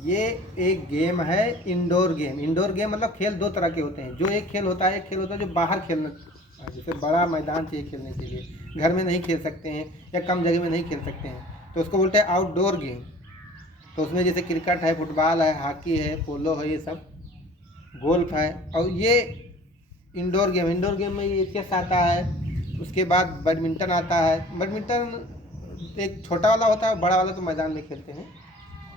ये एक गेम है इंडोर गेम। इंडोर गेम मतलब खेल दो तरह के होते हैं। जो एक खेल होता है, एक खेल होता है जो बाहर खेलना, जैसे बड़ा मैदान चाहिए खेलने के लिए, घर में नहीं खेल सकते हैं या कम जगह में नहीं खेल सकते हैं, तो उसको बोलते हैं आउटडोर गेम। तो उसमें जैसे क्रिकेट है, फुटबॉल है, हॉकी है, पोलो है, ये सब, गोल्फ है। और ये इंडोर गेम, इंडोर गेम में ये चेस आता है, उसके बाद बैडमिंटन आता है। बैडमिंटन एक छोटा वाला होता है, बड़ा वाला तो मैदान में खेलते हैं।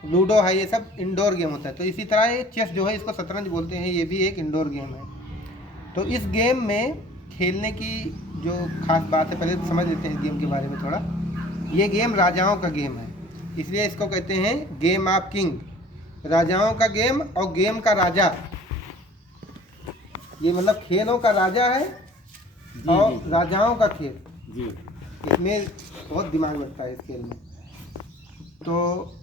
लूडो है, ये सब इंडोर गेम होता है। तो इसी तरह ये चेस जो है, इसको शतरंज बोलते हैं, ये भी एक इंडोर गेम है। तो इस गेम में खेलने की जो खास बात है, पहले समझ लेते हैं इस गेम के बारे में थोड़ा। ये गेम राजाओं का गेम है, इसलिए इसको कहते हैं गेम ऑफ किंग। राजाओं का गेम और गेम का राजा, ये मतलब खेलों का राजा है और राजाओं का खेल जी। इसमें बहुत दिमाग लगता है इस खेल में। तो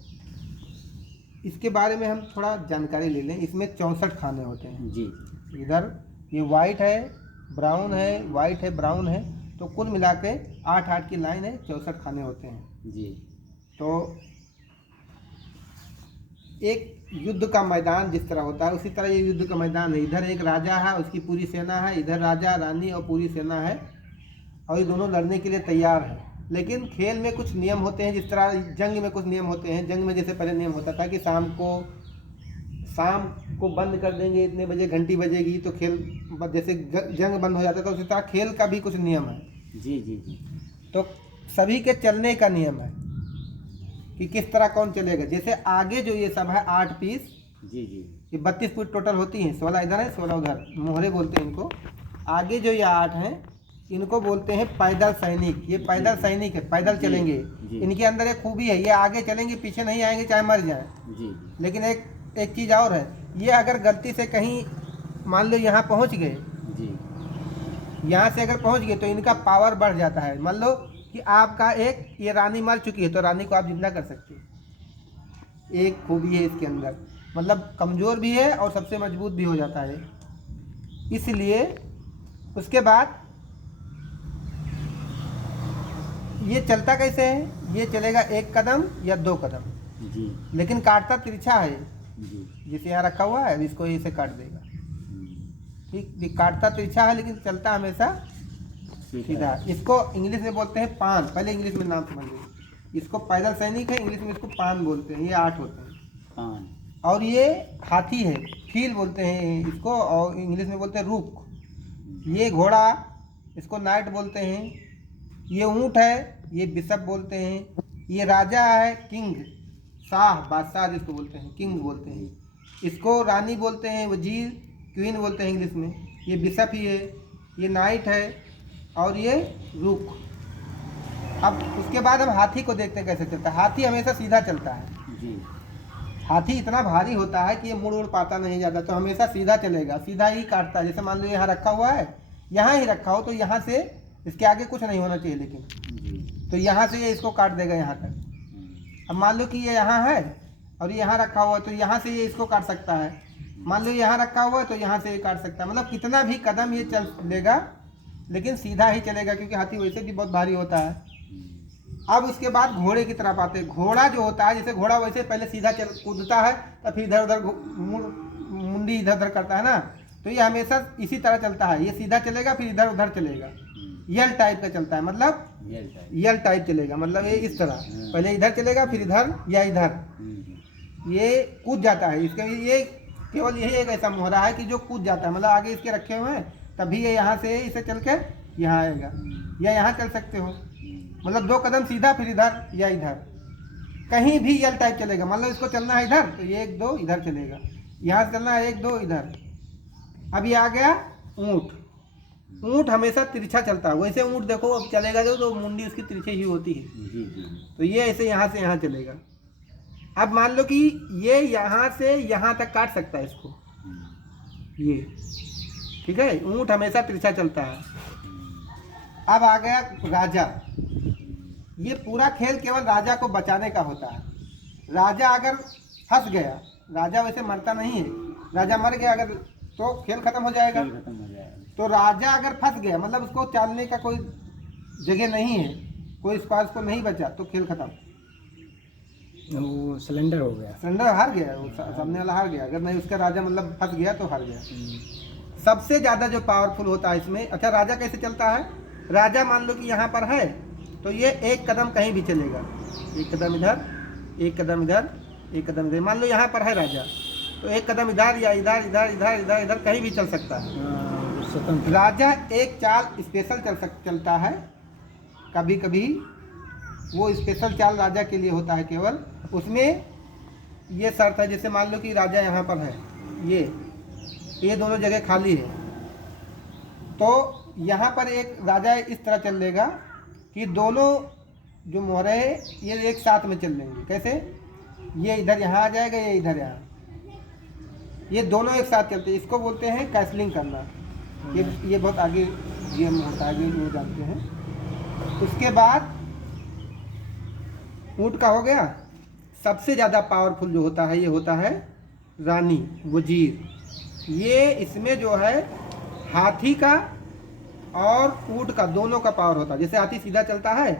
इसके बारे में हम थोड़ा जानकारी ले लें। इसमें 64 खाने होते हैं जी। इधर ये वाइट है, ब्राउन है, वाइट है, ब्राउन है, तो कुल मिला के 8-8 की लाइन है, 64 खाने होते हैं जी। तो एक युद्ध का मैदान जिस तरह होता है, उसी तरह ये युद्ध का मैदान है। इधर एक राजा है, उसकी पूरी सेना है, इधर राजा रानी और पूरी सेना है, और ये दोनों लड़ने के लिए तैयार है। लेकिन खेल में कुछ नियम होते हैं, जिस तरह जंग में कुछ नियम होते हैं। जंग में जैसे पहले नियम होता था कि शाम को बंद कर देंगे, इतने बजे घंटी बजेगी तो खेल, जैसे जंग बंद हो जाता था, उसी तरह खेल का भी कुछ नियम है जी जी जी। तो सभी के चलने का नियम है कि किस तरह कौन चलेगा। जैसे आगे जो ये सब है 8 पीस जी जी, ये 32 फुट टोटल होती हैं। 16 इधर है, 16 उधर, मोहरे बोलते हैं इनको। आगे जो ये 8 हैं, इनको बोलते हैं पैदल सैनिक। ये पैदल सैनिक है, पैदल चलेंगे। इनके अंदर एक खूबी है, ये आगे चलेंगे, पीछे नहीं आएंगे चाहे मर जाए जी। लेकिन एक चीज़ और है, ये अगर गलती से कहीं मान लो यहाँ पहुँच गए जी, यहाँ से अगर पहुँच गए तो इनका पावर बढ़ जाता है। मान लो कि आपका ये रानी मर चुकी है, तो रानी को आप जिंदा कर सकते हैं। एक खूबी है इसके अंदर, मतलब कमज़ोर भी है और सबसे मजबूत भी हो जाता है। इसलिए उसके बाद ये चलता कैसे है, ये चलेगा 1 कदम या 2 कदम जी, लेकिन काटता तिरछा है जी। जिसे यहाँ रखा हुआ है, इसको इसे काट देगा ठीक। ये काटता तिरछा है लेकिन चलता हमेशा सीधा। इसको इंग्लिश में बोलते हैं पान। पहले इंग्लिश में नाम समझ लीजिए। इसको पैदल सैनिक है, इंग्लिश में इसको पान बोलते हैं। ये 8 होते हैं पान। और ये हाथी है, फील बोलते हैं इसको, और इंग्लिश में बोलते हैं रूक। ये घोड़ा, इसको नाइट बोलते हैं। ये ऊँट है, ये बिशप बोलते हैं। ये राजा है, किंग, शाह, बादशाह जिसको बोलते हैं, किंग बोलते हैं। इसको रानी बोलते हैं, वजीर, क्वीन बोलते हैं इंग्लिश में। ये बिशप ही है, ये नाइट है, और ये रुक। अब उसके बाद हम हाथी को देखते हैं कैसे चलता है। हाथी हमेशा सीधा चलता है जी। हाथी इतना भारी होता है कि ये मुड़ पाता नहीं ज़्यादा, तो हमेशा सीधा चलेगा, सीधा ही काटता है। जैसे मान लो यहाँ रखा हुआ है, यहाँ ही रखा हो, तो यहाँ से इसके आगे कुछ नहीं होना चाहिए, लेकिन तो यहाँ से ये इसको काट देगा यहाँ तक। अब मान लो कि ये यहाँ है और ये यहाँ रखा हुआ है, तो यहाँ से ये इसको काट सकता है। मान लो यहाँ रखा हुआ है तो यहाँ से ये काट सकता है। मतलब कितना भी कदम ये चल लेगा, लेकिन सीधा ही चलेगा, क्योंकि हाथी वैसे भी बहुत भारी होता है। अब उसके बाद घोड़े की तरफ आते हैं। घोड़ा जो होता है, जैसे घोड़ा वैसे पहले सीधा कूदता है, तो फिर इधर उधर मुंडी इधर उधर करता है ना, तो ये हमेशा इसी तरह चलता है। ये सीधा चलेगा, फिर इधर उधर चलेगा, यल टाइप का चलता है। मतलब यल टाइप चलेगा, मतलब ये इस तरह पहले इधर चलेगा, फिर इधर या इधर, ये कूद जाता है। इसका ये केवल यही एक ऐसा मोहरा है कि जो कूद जाता है, मतलब आगे इसके रखे हुए हैं, तभी ये यहाँ से इसे चल के यहाँ आएगा, या यहाँ चल सकते हो। मतलब 2 कदम सीधा, फिर इधर या इधर, कहीं भी यल टाइप चलेगा। मतलब इसको चलना है इधर, तो 1 2 इधर चलेगा, यहाँ से चलना है 1 2 इधर। अब ये आ गया ऊँट। ऊँट हमेशा तिरछा चलता है। वैसे ऊँट देखो, अब चलेगा जो तो मुंडी उसकी तिरछी ही होती है जी जी। तो ये ऐसे यहाँ से यहाँ चलेगा। अब मान लो कि ये यहाँ से यहाँ तक काट सकता है इसको, ये ठीक है। ऊँट हमेशा तिरछा चलता है। अब आ गया राजा। ये पूरा खेल केवल राजा को बचाने का होता है। राजा अगर फंस गया, राजा वैसे मरता नहीं है, राजा मर गया अगर तो खेल खत्म हो जाएगा। तो राजा अगर फंस गया, मतलब उसको चलने का कोई जगह नहीं है, कोई स्पास को नहीं बचा, तो खेल खत्म। वो सिलेंडर हो गया, सिलेंडर हार गया, वो सामने वाला हार गया, अगर नहीं उसका राजा मतलब फंस गया तो हार गया। सबसे ज़्यादा जो पावरफुल होता है इसमें, अच्छा राजा कैसे चलता है, राजा मान लो कि यहाँ पर है तो ये एक कदम कहीं भी चलेगा, एक कदम इधर, एक कदम इधर, एक कदम इधर। मान लो यहाँ पर है राजा तो एक कदम इधर या इधर इधर इधर इधर इधर कहीं भी चल सकता है। स्वतंत्र। राजा एक चाल स्पेशल चलता है, कभी कभी वो स्पेशल चाल राजा के लिए होता है केवल, उसमें ये शर्त है, जैसे मान लो कि राजा यहाँ पर है, ये दोनों जगह खाली है, तो यहाँ पर एक राजा इस तरह चल लेगा कि दोनों जो मोहरे हैं ये एक साथ में चल लेंगे। कैसे, ये इधर यहाँ आ जाएगा, ये इधर यहाँ, ये दोनों एक साथ चलते हैं, इसको बोलते हैं कैसलिंग करना। ये बहुत आगे गेम होता है, आगे वो जानते हैं। उसके बाद ऊँट का हो गया। सबसे ज़्यादा पावरफुल जो होता है ये होता है रानी वजीर। ये इसमें जो है हाथी का और ऊँट का दोनों का पावर होता है। जैसे हाथी सीधा चलता है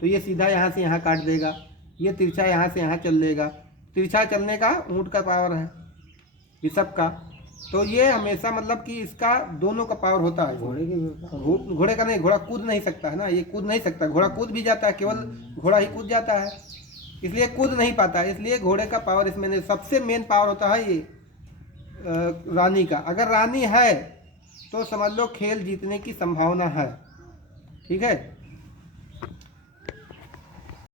तो ये सीधा यहाँ से यहाँ काट देगा, ये तिरछा यहाँ से यहाँ चल लेगा, तिरछा चलने का ऊँट का पावर है, ये सब का। तो ये हमेशा मतलब कि इसका दोनों का पावर होता है। घोड़े का नहीं, घोड़ा कूद नहीं सकता है ना, ये कूद नहीं सकता। घोड़ा कूद भी जाता है, केवल घोड़ा ही कूद जाता है, इसलिए कूद नहीं पाता है, इसलिए घोड़े का पावर इसमें नहीं। सबसे मेन पावर होता है ये रानी का। अगर रानी है तो समझ लो खेल जीतने की संभावना है। ठीक है।